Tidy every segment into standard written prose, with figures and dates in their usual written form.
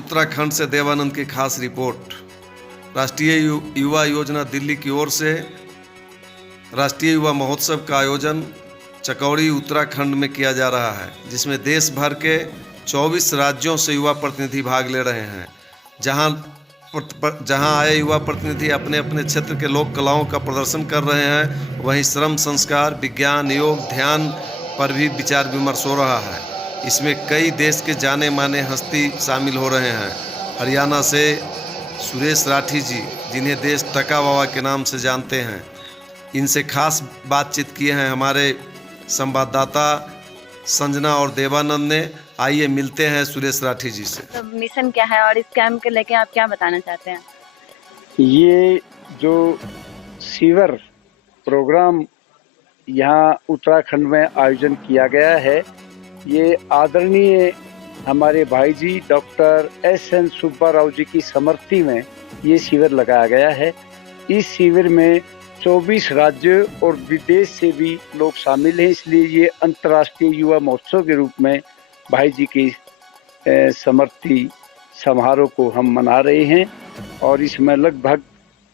उत्तराखंड से देवानंद की खास रिपोर्ट। राष्ट्रीय युवा योजना दिल्ली की ओर से राष्ट्रीय युवा महोत्सव का आयोजन चकौड़ी उत्तराखंड में किया जा रहा है, जिसमें देश भर के 24 राज्यों से युवा प्रतिनिधि भाग ले रहे हैं। जहां आए युवा प्रतिनिधि अपने अपने क्षेत्र के लोक कलाओं का प्रदर्शन कर रहे हैं, वहीं श्रम, संस्कार, विज्ञान, योग, ध्यान पर भी विचार विमर्श हो रहा है। इसमें कई देश के जाने माने हस्ती शामिल हो रहे हैं। हरियाणा से सुरेश राठी जी, जिन्हें देश टका बाबा के नाम से जानते हैं, इनसे खास बातचीत किए हैं हमारे संवाददाता संजना और देवानंद ने। आइए मिलते हैं सुरेश राठी जी से। तो मिशन क्या है और इस कैंप के लेके आप क्या बताना चाहते हैं? ये जो सीवर प्रोग्राम यहाँ उत्तराखंड में आयोजन किया गया है, ये आदरणीय हमारे भाई जी डॉक्टर एस.एन. सुब्बा राव जी की स्मृति में ये शिविर लगाया गया है। इस शिविर में 24 राज्य और विदेश से भी लोग शामिल हैं, इसलिए ये अंतर्राष्ट्रीय युवा महोत्सव के रूप में भाई जी की स्मृति समारोह को हम मना रहे हैं और इसमें लगभग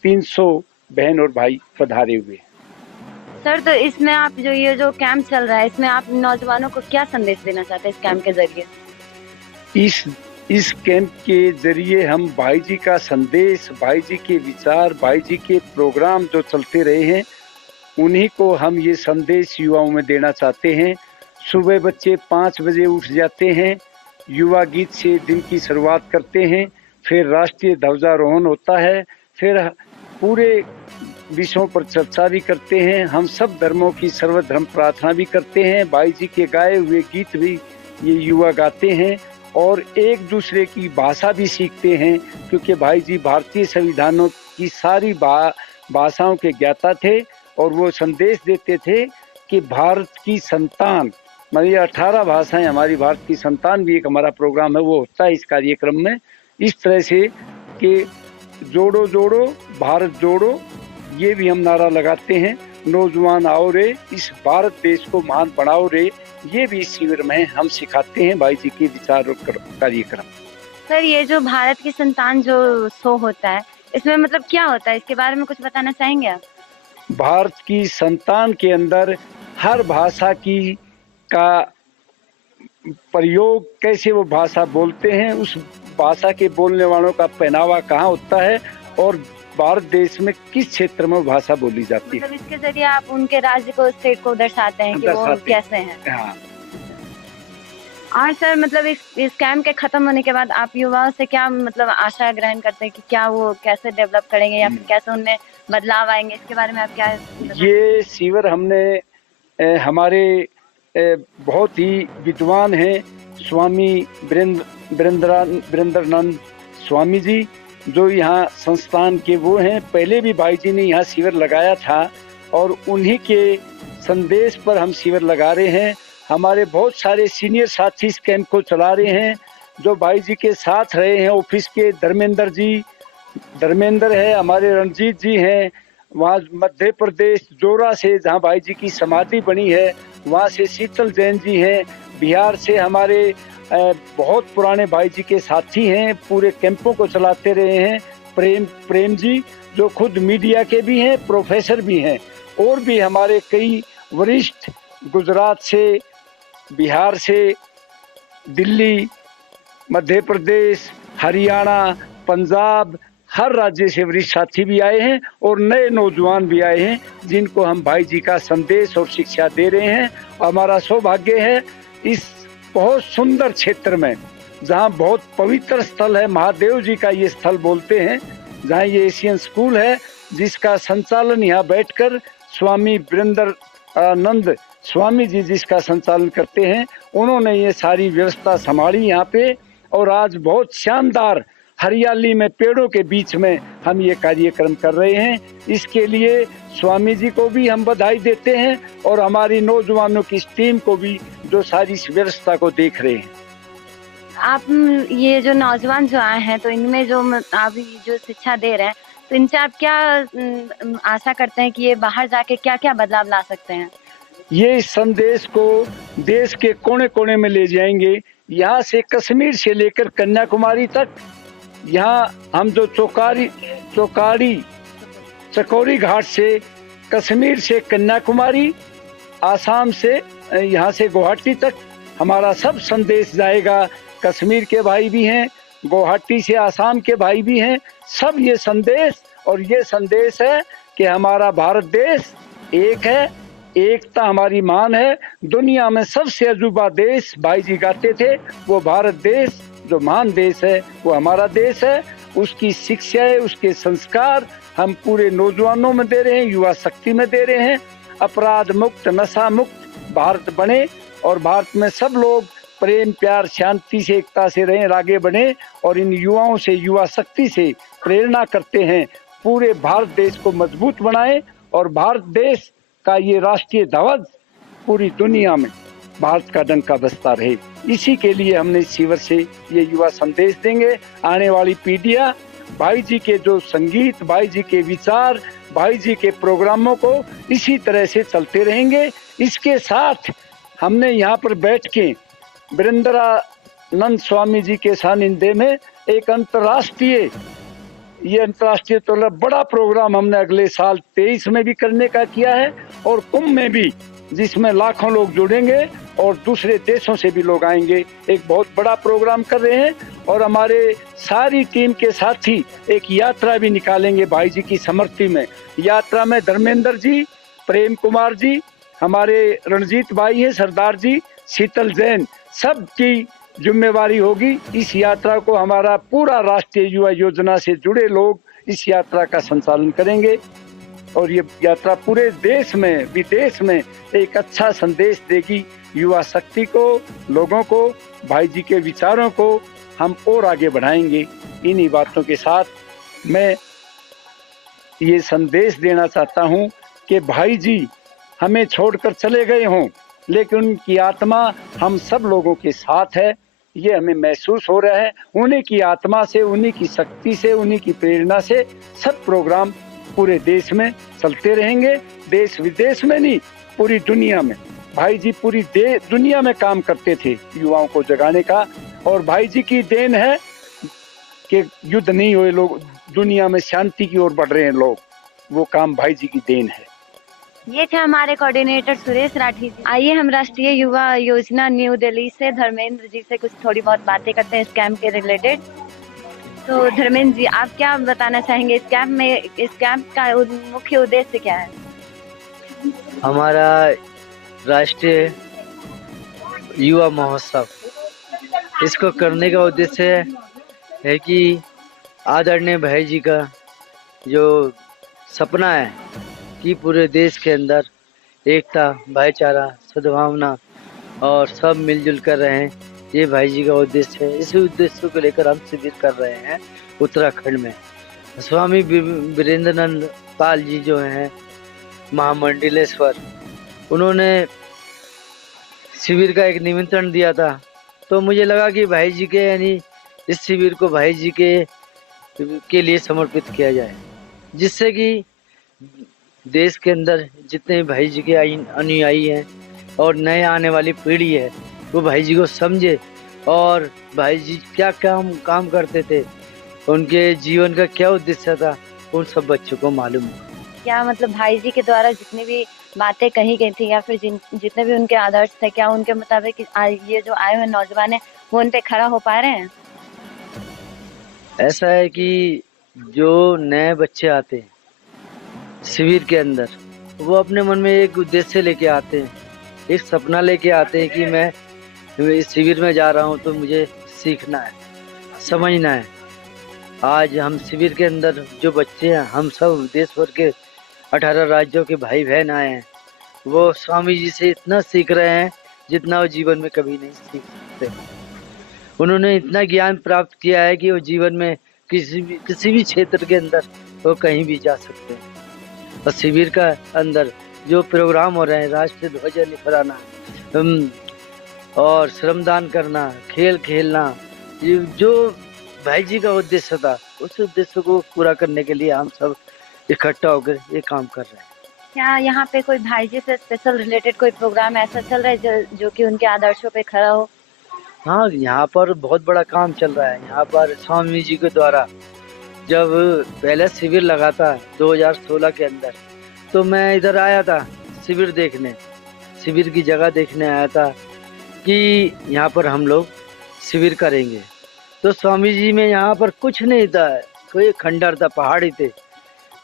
300 बहन और भाई पधारे हुए हैं। सर, तो इसमें आप ये जो कैंप चल रहा है, इसमें आप नौजवानों को क्या संदेश देना चाहते हैं इस कैंप के जरिए? इस कैंप के जरिए हम भाई जी का संदेश, भाई जी के विचार, भाई जी के प्रोग्राम जो चलते रहे हैं, उन्हीं को हम ये संदेश युवाओं में देना चाहते हैं। सुबह बच्चे 5 बजे उठ जाते हैं, युवा गीत से दिन की शुरुआत करते हैं, फिर राष्ट्रीय ध्वजारोहण होता है, फिर पूरे विषयों पर चर्चा भी करते हैं। हम सब धर्मों की सर्वधर्म प्रार्थना भी करते हैं। भाई जी के गाए हुए गीत भी ये युवा गाते हैं और एक दूसरे की भाषा भी सीखते हैं, क्योंकि भाई जी भारतीय संविधानों की सारी भाषाओं के ज्ञाता थे और वो संदेश देते थे कि भारत की संतान, मतलब 18 भाषाएं हमारी भारत की संतान भी एक हमारा प्रोग्राम है, वो होता है इस कार्यक्रम में। इस तरह से कि जोड़ो जोड़ो भारत जोड़ो, ये भी हम नारा लगाते हैं। नौजवान आओ रे, इस भारत देश को महान बनाओ रे, ये भी इस शिविर में हम सिखाते हैं भाई जी के विचार और कार्यक्रम। सर, ये जो भारत की संतान जो शो होता है, इसमें मतलब क्या होता है, इसके बारे में कुछ बताना चाहेंगे आप? भारत की संतान के अंदर हर भाषा का प्रयोग, कैसे वो भाषा बोलते हैं, उस भाषा के बोलने वालों का पहनावा कहाँ होता है और भारत देश में किस क्षेत्र में भाषा बोली जाती है। मतलब इसके जरिए आप उनके राज्य को, स्टेट को दर्शाते हैं कि वो कैसे हैं। हाँ। और सर, मतलब इस कैंप के खत्म होने के बाद आप युवाओं से क्या मतलब आशा ग्रहण करते हैं कि क्या वो कैसे डेवलप करेंगे या फिर कैसे उनमें बदलाव आएंगे, इसके बारे में आप क्या? ये शिविर हमने हमारे बहुत ही विद्वान हैं स्वामी वीरेंद्रानंद स्वामी जी, जो यहाँ संस्थान के वो हैं। पहले भी भाई जी ने यहाँ शिविर लगाया था और उन्हीं के संदेश पर हम शिविर लगा रहे हैं। हमारे बहुत सारे सीनियर साथी इस कैंप को चला रहे हैं, जो भाई जी के साथ रहे हैं। ऑफिस के धर्मेंद्र है, हमारे रणजीत जी हैं, वहाँ मध्य प्रदेश जोरा से जहाँ भाई जी की समाधि बनी है, वहाँ से शीतल जैन जी हैं। बिहार से हमारे बहुत पुराने भाई जी के साथी हैं, पूरे कैंपों को चलाते रहे हैं। प्रेम जी, जो खुद मीडिया के भी हैं, प्रोफेसर भी हैं, और भी हमारे कई वरिष्ठ गुजरात से, बिहार से, दिल्ली, मध्य प्रदेश, हरियाणा, पंजाब, हर राज्य से वरिष्ठ साथी भी आए हैं और नए नौजवान भी आए हैं, जिनको हम भाई जी का संदेश और शिक्षा दे रहे हैं। हमारा सौभाग्य है इस बहुत सुंदर क्षेत्र में, जहाँ बहुत पवित्र स्थल है, महादेव जी का ये स्थल बोलते हैं, जहाँ ये एशियन स्कूल है, जिसका संचालन यहाँ बैठकर स्वामी वीरेंद्रानंद स्वामी जी जिसका संचालन करते हैं, उन्होंने ये सारी व्यवस्था संभाली यहाँ पे। और आज बहुत शानदार हरियाली में, पेड़ों के बीच में हम ये कार्यक्रम कर रहे हैं। इसके लिए स्वामी जी को भी हम बधाई देते हैं और हमारी नौजवानों की टीम को भी, जो सारी इस व्यवस्था को देख रहे हैं। आप ये जो नौजवान जो आए हैं, तो इनमें जो आप जो शिक्षा दे रहे हैं, तो इनसे आप क्या आशा करते हैं कि ये बाहर जाके क्या क्या बदलाव ला सकते हैं? ये इस संदेश को देश के कोने कोने में ले जाएंगे यहाँ से कश्मीर से लेकर कन्याकुमारी तक, यहाँ हम जो चकोरी घाट से, कश्मीर से कन्याकुमारी, आसाम से यहाँ से गुवाहाटी तक हमारा सब संदेश जाएगा। कश्मीर के भाई भी हैं, गुवाहाटी से आसाम के भाई भी हैं, सब ये संदेश, और ये संदेश है कि हमारा भारत देश एक है, एकता हमारी मान है। दुनिया में सबसे अजूबा देश भाई जी गाते थे, वो भारत देश जो महान देश है वो हमारा देश है। उसकी शिक्षाएं, उसके संस्कार हम पूरे नौजवानों में दे रहे हैं, युवा शक्ति में दे रहे हैं। अपराध मुक्त, नशा मुक्त भारत बने, और भारत में सब लोग प्रेम, प्यार, शांति से, एकता से रहें, आगे बढ़े, और इन युवाओं से, युवा शक्ति से प्रेरणा करते हैं पूरे भारत देश को मजबूत बनाएं, और भारत देश का ये राष्ट्रीय ध्वज पूरी दुनिया में भारत का डंका बजता रहे। इसी के लिए हमने इस शिविर से ये युवा संदेश देंगे। आने वाली पीढ़ियां भाई जी के जो संगीत, भाई जी के विचार, भाई जी के प्रोग्रामों को इसी तरह से चलते रहेंगे। इसके साथ हमने यहाँ पर बैठ के वीरेंद्रानंद स्वामी जी के सानिध्य में एक अंतर्राष्ट्रीय तो बड़ा प्रोग्राम हमने अगले साल 23 में भी करने का किया है, और कुंभ में भी, जिसमें लाखों लोग जुड़ेंगे और दूसरे देशों से भी लोग आएंगे। एक बहुत बड़ा प्रोग्राम कर रहे हैं, और हमारे सारी टीम के साथी एक यात्रा भी निकालेंगे भाई जी की समृद्धि में। यात्रा में धर्मेंद्र जी, प्रेम कुमार जी, हमारे रणजीत भाई है, सरदार जी, शीतल जैन, सबकी जिम्मेवारी होगी। इस यात्रा को हमारा पूरा राष्ट्रीय युवा योजना से जुड़े लोग इस यात्रा का संचालन करेंगे, और ये यात्रा पूरे देश में, विदेश में एक अच्छा संदेश देगी। युवा शक्ति को, लोगों को, भाई जी के विचारों को हम और आगे बढ़ाएंगे। इन्हीं बातों के साथ मैं ये संदेश देना चाहता हूँ कि भाई जी हमें छोड़कर चले गए हों, लेकिन उनकी आत्मा हम सब लोगों के साथ है, ये हमें महसूस हो रहा है। उन्हीं की आत्मा से, उन्हीं की शक्ति से, उन्हीं की प्रेरणा से सब प्रोग्राम पूरे देश में चलते रहेंगे। देश विदेश में नहीं, पूरी दुनिया में। भाई जी पूरी दुनिया में काम करते थे युवाओं को जगाने का, और भाई जी की देन है कि युद्ध नहीं हुए, लोग दुनिया में शांति की ओर बढ़ रहे हैं लोग, वो काम भाई जी की देन है। ये थे हमारे कोऑर्डिनेटर सुरेश राठी जी। आइए हम राष्ट्रीय युवा योजना न्यू दिल्ली से धर्मेंद्र जी से कुछ थोड़ी बहुत बातें करते हैं इस कैंप के रिलेटेड। तो धर्मेंद्र जी, आप क्या बताना चाहेंगे इस कैंप का मुख्य उद्देश्य क्या है? हमारा राष्ट्रीय युवा महोत्सव, इसको करने का उद्देश्य है कि आदरणीय भाई जी का जो सपना है कि पूरे देश के अंदर एकता, भाईचारा, सद्भावना और सब मिलजुल कर रहें, ये भाई जी का उद्देश्य है। इसी उद्देश्य को लेकर हम शिविर कर रहे हैं उत्तराखंड में। स्वामी वीरेंद्रानंद पाल जी जो हैं महामंडलेश्वर, उन्होंने शिविर का एक निमंत्रण दिया था, तो मुझे लगा कि भाई जी के, यानी इस शिविर को भाई जी के लिए समर्पित किया जाए, जिससे कि देश के अंदर जितने भाई जी के अनुयायी हैं और नए आने वाली पीढ़ी है, वो भाई जी को समझे और भाई जी क्या काम करते थे, उनके जीवन का क्या उद्देश्य था, उन सब बच्चों को मालूम है। क्या मतलब भाई जी के द्वारा जितनी भी बातें कही गई थी या फिर जितने भी उनके आदर्श थे, क्या उनके मुताबिक ये जो आए हुए नौजवान हैं वो उन पे खड़ा हो पा रहे हैं? ऐसा है कि जो नए बच्चे आते हैं शिविर के अंदर, वो अपने मन में एक उद्देश्य लेके आते हैं, एक सपना लेके आते हैं कि मैं इस शिविर में जा रहा हूँ तो मुझे सीखना है, समझना है। आज हम शिविर के अंदर जो बच्चे हैं, हम सब देश भर के 18 राज्यों के भाई बहन आए हैं, वो स्वामी जी से इतना सीख रहे हैं जितना वो जीवन में कभी नहीं सीख सकते। उन्होंने इतना ज्ञान प्राप्त किया है कि वो जीवन में किसी भी क्षेत्र के अंदर वो कहीं भी जा सकते हैं। और शिविर का अंदर जो प्रोग्राम हो रहे हैं, राष्ट्रीय ध्वज लहराना और श्रमदान करना, खेल खेलना, ये जो भाई जी का उद्देश्य था, उस उद्देश्य को पूरा करने के लिए हम सब इकट्ठा होकर ये काम कर रहे हैं। क्या यहाँ पे कोई भाई जी से स्पेशल रिलेटेड कोई प्रोग्राम ऐसा चल रहा है जो कि उनके आदर्शों पे खड़ा हो? हाँ, यहाँ पर बहुत बड़ा काम चल रहा है। यहाँ पर स्वामी जी के द्वारा जब पहले शिविर लगा था 2016 के अंदर, तो मैं इधर आया था शिविर देखने, शिविर की जगह देखने आया था कि यहाँ पर हम लोग शिविर करेंगे। तो स्वामी जी में यहाँ पर कुछ नहीं था, कोई खंडर था, पहाड़ी थे।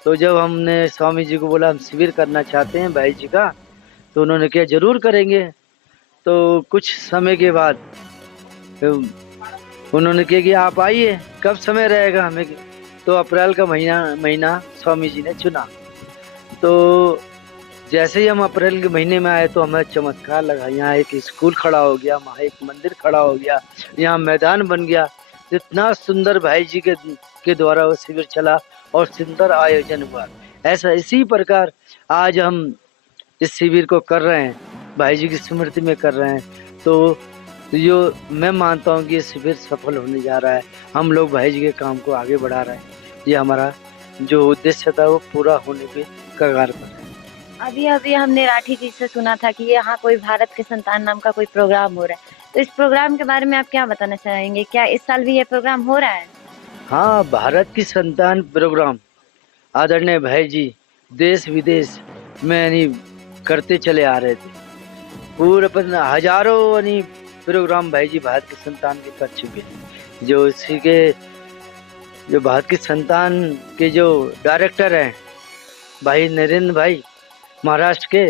तो जब हमने स्वामी जी को बोला हम शिविर करना चाहते हैं भाई जी का, तो उन्होंने कहा जरूर करेंगे। तो कुछ समय के बाद उन्होंने कहा कि आप आइए, कब समय रहेगा हमें। तो अप्रैल का महीना स्वामी जी ने चुना। तो जैसे ही हम अप्रैल के महीने में आए तो हमें चमत्कार लगा। यहाँ एक स्कूल खड़ा हो गया, वहाँ एक मंदिर खड़ा हो गया, यहाँ मैदान बन गया। इतना सुंदर भाई जी के द्वारा वो शिविर चला और सुंदर आयोजन हुआ। ऐसा इसी प्रकार आज हम इस शिविर को कर रहे हैं, भाई जी की स्मृति में कर रहे हैं। तो जो मैं मानता हूँ कि ये शिविर सफल होने जा रहा है। हम लोग भाई जी के काम को आगे बढ़ा रहे हैं। ये हमारा जो उद्देश्य था वो पूरा होने के कगार पर है। अभी अभी हमने राठी जी से सुना था कि यहाँ कोई भारत के संतान नाम का कोई प्रोग्राम हो रहा है, तो इस प्रोग्राम के बारे में आप क्या बताना चाहेंगे? क्या इस साल भी ये प्रोग्राम हो रहा है? हाँ, भारत की संतान प्रोग्राम आदरणीय भाई जी देश विदेश में यानी करते चले आ रहे थे। पूरे हजारों यानी प्रोग्राम भाई जी भारत की संतान के कर चुके हैं। जो इसी के जो भारत की संतान के जो डायरेक्टर हैं भाई नरेंद्र भाई महाराष्ट्र के,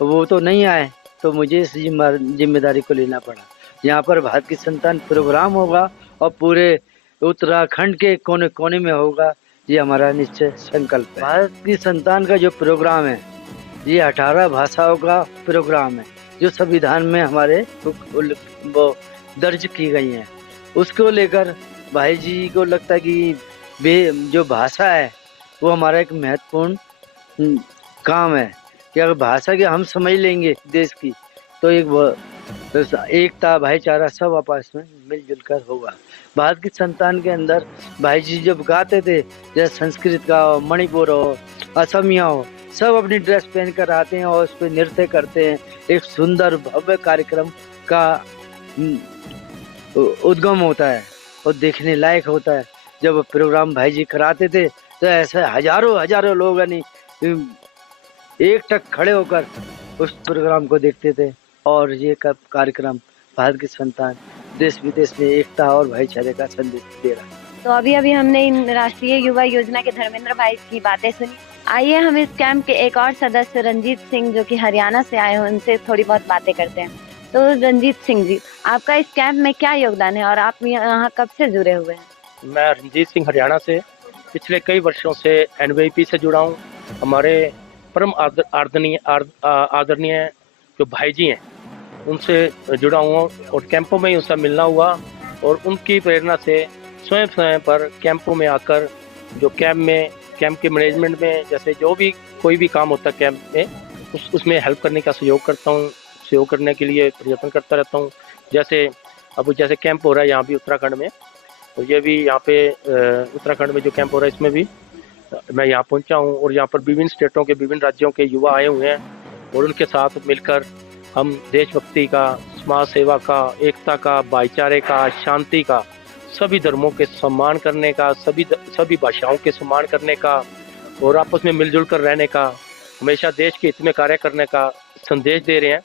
वो तो नहीं आए, तो मुझे इस जिम्मेदारी को लेना पड़ा। यहाँ पर भारत की संतान प्रोग्राम होगा और पूरे उत्तराखंड के कोने कोने में होगा। ये हमारा निश्चय संकल्प है। भारत की संतान का जो प्रोग्राम है ये 18 भाषाओं का प्रोग्राम है, जो संविधान में हमारे वो दर्ज की गई हैं। उसको लेकर भाई जी को लगता है कि जो भाषा है वो हमारा एक महत्वपूर्ण काम है कि अगर भाषा के हम समझ लेंगे देश की, तो एकता भाईचारा सब आपस में मिलजुल कर होगा। भारत की संतान के अंदर भाई जी जब गाते थे, जैसे संस्कृत का हो, मणिपुर हो, असमिया हो, सब अपनी ड्रेस पहन कर आते हैं और उस पर नृत्य करते हैं। एक सुंदर भव्य कार्यक्रम का उद्गम होता है और देखने लायक होता है। जब प्रोग्राम भाई जी कराते थे तो ऐसे हजारों लोग यानी एक टक खड़े होकर उस प्रोग्राम को देखते थे। और ये कार्यक्रम भारत की संतान देश विदेश में एकता और भाईचारे का संदेश दे रहा है। तो अभी अभी हमने इन राष्ट्रीय युवा योजना के धर्मेंद्र भाई की बातें सुनी। आइए हम इस कैंप के एक और सदस्य रंजीत सिंह जो कि हरियाणा से आए हैं, उनसे थोड़ी बहुत बातें करते हैं। तो रंजीत सिंह जी, आपका इस कैंप में क्या योगदान है और आप यहाँ कब से जुड़े हुए हैं? मैं रंजीत सिंह हरियाणा से पिछले कई वर्षों से एनवीपी से जुड़ा हूँ। हमारे परम आदरणीय जो भाई जी हैं उनसे जुड़ा हुआ और कैंपों में ही उनसे मिलना हुआ और उनकी प्रेरणा से स्वयं पर कैंपों में आकर जो कैंप के मैनेजमेंट में जैसे जो भी कोई भी काम होता है कैंप में उसमें हेल्प करने का सहयोग करता हूँ, सहयोग करने के लिए प्रयत्न करता रहता हूँ। जैसे अब जैसे कैंप हो रहा है यहाँ भी उत्तराखंड में, और ये भी यहाँ पे उत्तराखंड में जो कैंप हो रहा है इसमें भी मैं यहाँ पहुँचा हूँ और यहाँ पर विभिन्न स्टेटों के विभिन्न राज्यों के युवा आए हुए हैं और उनके साथ मिलकर हम देशभक्ति का, समाज सेवा का, एकता का, भाईचारे का, शांति का, सभी धर्मों के सम्मान करने का, सभी भाषाओं के सम्मान करने का और आपस में मिलजुल कर रहने का, हमेशा देश के हित में कार्य करने का संदेश दे रहे हैं।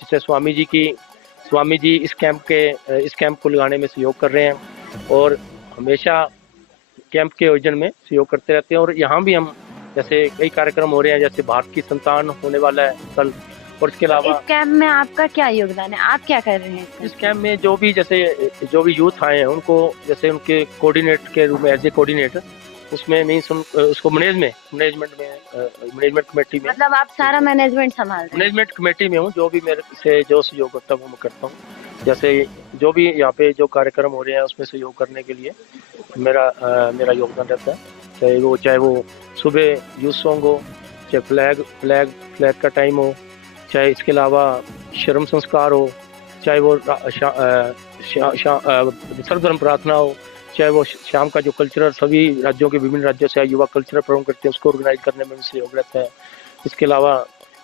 जिससे स्वामी जी इस कैंप को लगाने में सहयोग कर रहे हैं और हमेशा कैंप के आयोजन में सहयोग करते रहते हैं। और यहाँ भी हम जैसे कई कार्यक्रम हो रहे हैं, जैसे भारत की संतान होने वाला है कल, और इसके अलावा इस कैंप में आपका क्या योगदान है? आप क्या कर रहे हैं इस कैंप में? जो भी यूथ आए हैं उनको जैसे उनके कोऑर्डिनेट के रूप में, एज ए कोऑर्डिनेटर, उसमें मीन्स उसको मैनेजमेंट कमेटी में, मतलब आप सारा मैनेजमेंट संभाल रहे हैं? मैनेजमेंट कमेटी में हूँ। जो भी मेरे से जो सहयोग होता है वो मैं करता हूँ। जैसे जो भी यहाँ पे जो कार्यक्रम हो रहे हैं उसमें सहयोग करने के लिए मेरा योगदान रहता है। चाहे वो सुबह यूथ सॉन्ग हो, चाहे फ्लैग का टाइम हो, चाहे इसके अलावा शर्म संस्कार हो, चाहे वो सर्वधर्म प्रार्थना हो, चाहे वो शाम का जो कल्चरल सभी राज्यों के विभिन्न राज्यों से युवा कल्चरल प्रोग्राम करते हैं उसको ऑर्गेनाइज करने में भी सहयोग रहता है। इसके अलावा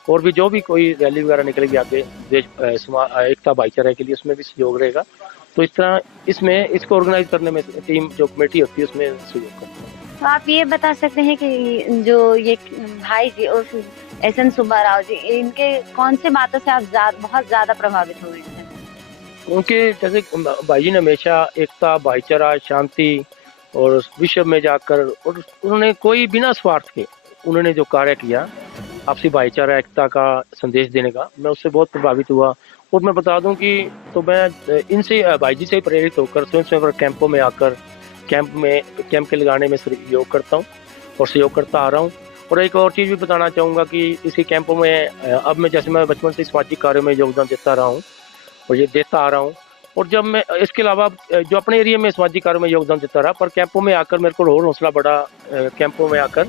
और भी जो भी कोई रैली वगैरह निकलेगी आगे देश एकता भाईचारे के लिए, उसमें भी सहयोग रहेगा। तो इस तरह इसमें इसको ऑर्गेनाइज करने में टीम जो कमेटी होती है उसमें सहयोग करता हूँ। तो आप ये बता सकते हैं कि जो ये भाई जी और एसएन सुब्बा राव जी, इनके कौन से बातों से आप बहुत ज्यादा प्रभावित हुए थे? उनके जैसे भाई जी ने हमेशा एकता, भाईचारा, शांति और विश्व में जाकर, और उन्होंने कोई बिना स्वार्थ के उन्होंने जो कार्य किया आपसी भाईचारा, एकता का संदेश देने का, मैं उससे बहुत प्रभावित हुआ। और मैं बता दूं कि तो मैं इनसे भाई जी से प्रेरित होकर स्वयं सेवा कैंपों में आकर कैंप के लगाने में सहयोग करता हूँ और सहयोग करता आ रहा हूँ। और एक और चीज़ भी बताना चाहूँगा कि इसी कैंपों में अब मैं बचपन से सामाजिक कार्यों में योगदान देता रहा हूँ और ये देता आ रहा हूँ। और जब मैं इसके अलावा जो अपने एरिया में सामाजिक कार्यों में योगदान देता रहा, पर कैंपों में आकर मेरे को और हौसला बढ़ा, कैंपों में आकर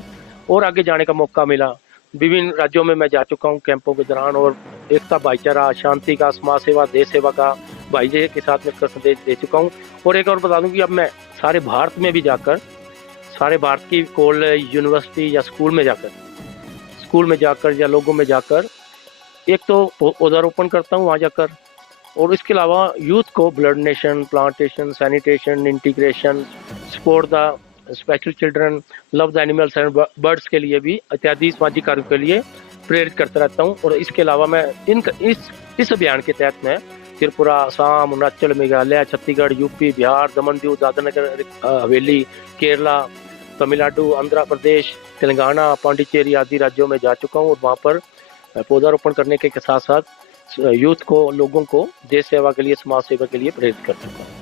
और आगे जाने का मौका मिला। विभिन्न राज्यों में मैं जा चुका हूँ कैंपों के दौरान, और एकता, भाईचारा, शांति का, समाज सेवा, देश सेवा का भाई जी के साथ मिलकर संदेश दे चुका हूँ। और एक और बता दूं कि अब मैं सारे भारत में भी जाकर, सारे भारत की कॉलेज, यूनिवर्सिटी या स्कूल में जाकर या लोगों में जाकर एक तो पौधारोपण करता हूँ वहाँ जाकर, और इसके अलावा यूथ को blood donation, plantation, sanitation, integration, support the special children, love the animals and birds के लिए भी इत्यादि सामाजिक कार्यों के लिए प्रेरित करता रहता हूँ। और इसके अलावा मैं इस अभियान के तहत मैं त्रिपुरा, असम, अरुणाचल, मेघालय, छत्तीसगढ़, यूपी, बिहार, दमन दीव, दादरा नगर हवेली, केरला, तमिलनाडु, आंध्र प्रदेश, तेलंगाना, पांडिचेरी आदि राज्यों में जा चुका हूँ, और वहाँ पर पौधारोपण करने के साथ साथ यूथ को, लोगों को देश सेवा के लिए, समाज सेवा के लिए प्रेरित कर चुका हूँ।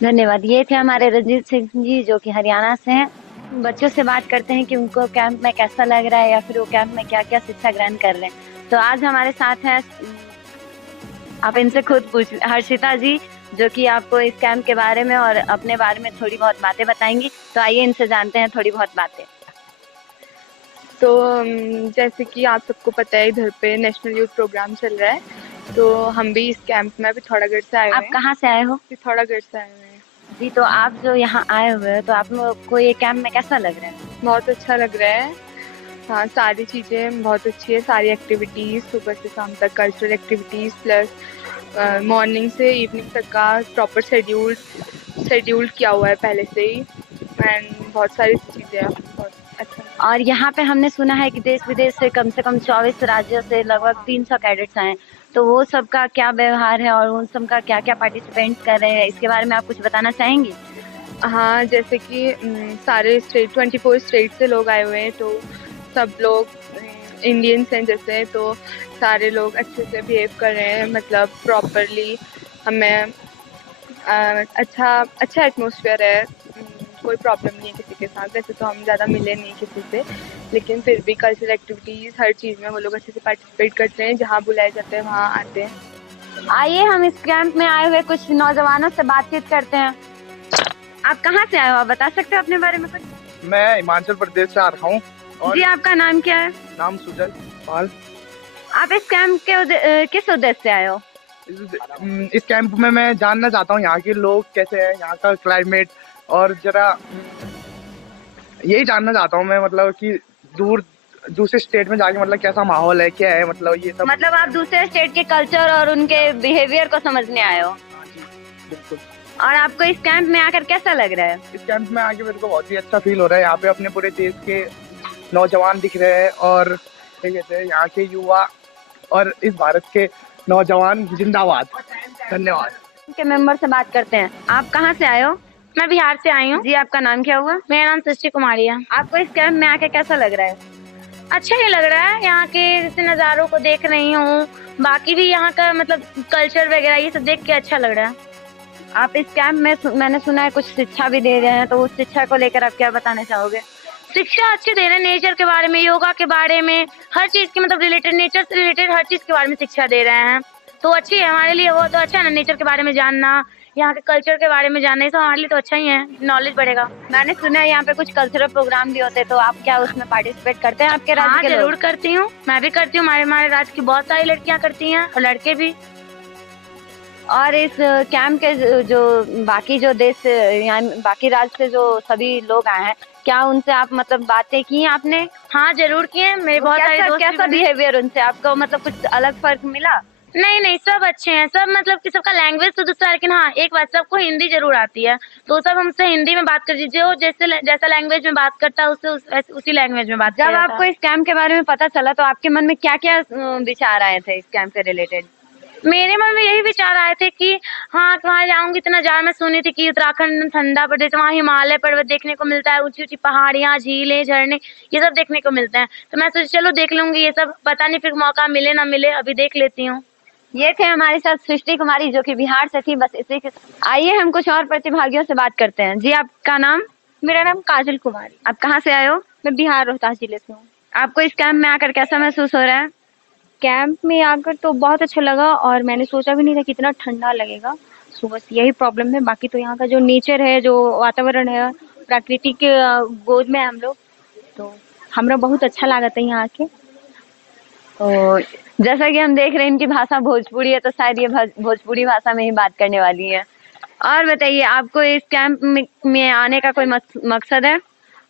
धन्यवाद। ये थे हमारे रंजीत सिंह जी जो कि हरियाणा से हैं। बच्चों से बात करते हैं कि उनको कैंप में कैसा लग रहा है या फिर वो कैंप में क्या क्या शिक्षा ग्रहण कर रहे हैं। तो आज हमारे साथ हैं, आप इनसे खुद पूछ, हर्षिता जी, जो कि आपको इस कैंप के बारे में और अपने बारे में थोड़ी बहुत बातें बताएंगी। तो आइए इनसे जानते हैं थोड़ी बहुत बातें। तो जैसे कि आप सबको पता है, इधर पे नेशनल यूथ प्रोग्राम चल रहा है, तो हम भी इस कैंप में पिथौरागढ़ से आए हुए हैं। आप कहाँ से आए हो? पिथौरागढ़ से आए हुए हैं जी। तो आप जो यहाँ आए हुए हो, तो आप लोग को ये कैंप में कैसा लग रहा है? बहुत अच्छा लग रहा है। हाँ, सारी चीज़ें बहुत अच्छी है, सारी एक्टिविटीज़ सुबह से शाम तक, कल्चरल एक्टिविटीज़ प्लस मॉर्निंग से इवनिंग तक का प्रॉपर शेड्यूल किया हुआ है पहले से ही, एंड बहुत सारी चीज़ें हैं, बहुत अच्छा। और यहाँ पे हमने सुना है कि देश विदेश से कम 24 राज्यों से लगभग 300 कैडेट्स आए, तो वो सबका क्या व्यवहार है और उन सब का क्या क्या पार्टिसिपेंट कर रहे हैं, इसके बारे में आप कुछ बताना चाहेंगी? हाँ, जैसे कि सारे स्टेट 24 स्टेट से लोग आए हुए हैं, तो सब लोग इंडियंस हैं जैसे, तो सारे लोग अच्छे से बिहेव कर रहे हैं, मतलब प्रॉपरली। हमें अच्छा एटमॉस्फेयर है, कोई प्रॉब्लम नहीं है किसी के साथ। वैसे तो हम ज़्यादा मिले नहीं किसी से, लेकिन फिर भी कल्चरल एक्टिविटीज़ हर चीज़ में वो लोग अच्छे से पार्टिसिपेट करते हैं, जहाँ बुलाए जाते हैं वहाँ आते हैं। आइए हम इस कैंप में आए हुए कुछ नौजवानों से बातचीत करते हैं। आप कहाँ से आए हो, आप बता सकते हो अपने बारे में कुछ? मैं हिमाचल प्रदेश से आ रहा हूँ। जी, आपका नाम क्या है? नाम सुजल पाल। आप इस कैंप के किस उद्देश्य से आए हो? इस कैंप में मैं जानना चाहता हूँ यहाँ के लोग कैसे हैं, यहाँ का क्लाइमेट, और जरा यही जानना चाहता हूँ मैं, मतलब कि दूसरे स्टेट में जाके मतलब कैसा माहौल है, क्या है, मतलब ये सब। मतलब आप दूसरे स्टेट के कल्चर और उनके बिहेवियर को समझने आए हो? जी बिल्कुल। और आपको इस कैंप में आकर कैसा लग रहा है? इस कैंप में आके मेरे को बहुत ही अच्छा फील हो रहा है। यहाँ पे अपने पूरे देश के नौजवान दिख रहे हैं, और क्या कहते हैं, यहाँ के युवा और इस भारत के नौजवान जिंदाबाद। धन्यवाद। के मेंबर से बात करते हैं। आप कहाँ से आए हो? मैं बिहार से आई हूँ। जी, आपका नाम क्या हुआ? मेरा नाम सृष्टि कुमारी है। आपको इस कैंप में आके कैसा लग रहा है? अच्छा ही लग रहा है, यहाँ के जैसे नज़ारों को देख रही हूँ, बाकी भी यहाँ का मतलब कल्चर वगैरह ये सब देख के अच्छा लग रहा है। आप इस कैंप में मैंने सुना है कुछ शिक्षा भी दे रहे हैं, तो उस शिक्षा को लेकर आप क्या बताना चाहोगे? शिक्षा अच्छी दे रहे हैं, नेचर के बारे में, योगा के बारे में, हर चीज़ की मतलब रिलेटेड, नेचर से रिलेटेड हर चीज़ के बारे में शिक्षा दे रहे हैं, तो अच्छी है हमारे लिए। वो तो अच्छा है ना, नेचर के बारे में जानना, यहाँ के कल्चर के बारे में जानना, ये सब हमारे लिए तो अच्छा ही है, नॉलेज बढ़ेगा। मैंने सुना है यहाँ पे कुछ कल्चरल प्रोग्राम भी होते हैं, तो आप क्या उसमें पार्टिसिपेट करते हैं? आपके राज्य के लोग? जरूर करती हूँ, मैं भी करती हूँ, हमारे राज्य की बहुत सारी लड़कियाँ करती हैं और लड़के भी। और इस कैंप के जो बाकी जो देश यानी बाकी राज्य से जो सभी लोग आए हैं, क्या उनसे आप मतलब बातें की आपने? हाँ जरूर किए, मेरे बहुत सारे दोस्त। कैसा बिहेवियर उनसे आपको मतलब कुछ अलग फर्क मिला? नहीं नहीं, सब अच्छे हैं, सब मतलब कि सबका लैंग्वेज तो दूसरा है, लेकिन हाँ एक बात, सबको हिंदी जरूर आती है, तो सब हमसे हिंदी में बात कर दीजिए, जो जैसा लैंग्वेज में बात करता है उससे उसी लैंग्वेज में बात जब किया आपको जाता है। इस कैंप के बारे में पता चला तो आपके मन में क्या क्या विचार आए थे इस कैंप से रिलेटेड? मेरे मन में यही विचार आए थे कि हाँ वहाँ जाऊंगी, इतना ज़्यादा मैं सुनी थी कि उत्तराखंड ठंडा प्रदेश, वहाँ हिमालय पर्वत देखने को मिलता है, ऊंची ऊंची पहाड़ियाँ, झीलें, झरने, ये सब देखने को मिलते हैं, तो मैं सोची चलो देख लूंगी ये सब, पता नहीं फिर मौका मिले ना मिले, अभी देख लेती हूँ। ये थे हमारे साथ सृष्टि कुमारी जो कि बिहार से थी। बस इसी के आइए हम कुछ और प्रतिभागियों से बात करते हैं। जी आपका नाम? मेरा नाम काजल कुमारी। आप कहाँ से आए हो? मैं बिहार रोहतास जिले से हूँ। आपको इस कैंप में आकर कैसा महसूस हो रहा है? कैंप में आकर तो बहुत अच्छा लगा और मैंने सोचा भी नहीं था कितना ठंडा लगेगा, सो बस यही प्रॉब्लम है। बाकी तो यहाँ का जो नेचर है, जो वातावरण है, प्रकृति के गोद में हम लोग, तो हमरा बहुत अच्छा लगा था यहाँ आके। तो जैसा कि हम देख रहे हैं इनकी भाषा भोजपुरी है, तो शायद ये भोजपुरी भाषा में ही बात करने वाली है। और बताइए, आपको इस कैंप में आने का कोई मकसद है?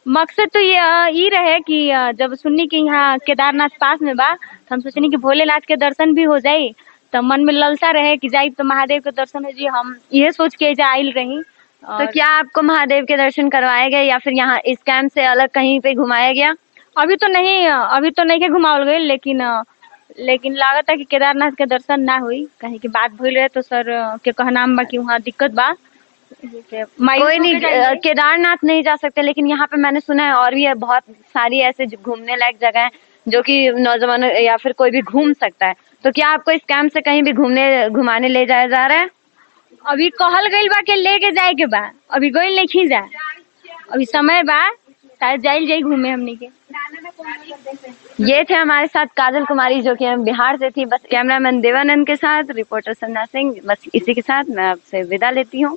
मकसद तो ये रहे कि जब सुननी कि यहाँ केदारनाथ पास में बा, तो हम सोचनी कि भोलेनाथ के दर्शन भी हो जाए, तो मन में ललसा रहे कि जाए तो महादेव के दर्शन हो जी। हम ये सोच के आइल रही। तो क्या आपको महादेव के दर्शन करवाए गए या फिर यहाँ इस कैंप से अलग कहीं पे घुमाया गया? अभी तो नहीं के घुमावल गए, लेकिन लागत है कि केदारनाथ के दर्शन ना हुई, कहीं की बात भइल रहे तो सर के कहना बा कि वहाँ दिक्कत बा। कोई नहीं, केदारनाथ नहीं जा सकते, लेकिन यहाँ पे मैंने सुना है और भी है बहुत सारी ऐसे घूमने लायक जगह है जो कि नौजवान या फिर कोई भी घूम सकता है। तो क्या आपको इस कैंप से कहीं भी घुमाने ले जाया जा रहा है? अभी कहल गइल बा के लेके जाए के बा, अभी गइल नहीं खी जाए, अभी समय बा, शायद जाई घूमे हमनी के। ये थे हमारे साथ काजल कुमारी जो कि हम बिहार से थी। बस कैमरामैन देवानंद के साथ रिपोर्टर सन्ना सिंह, बस इसी के साथ मैं आपसे विदा लेती हूँ।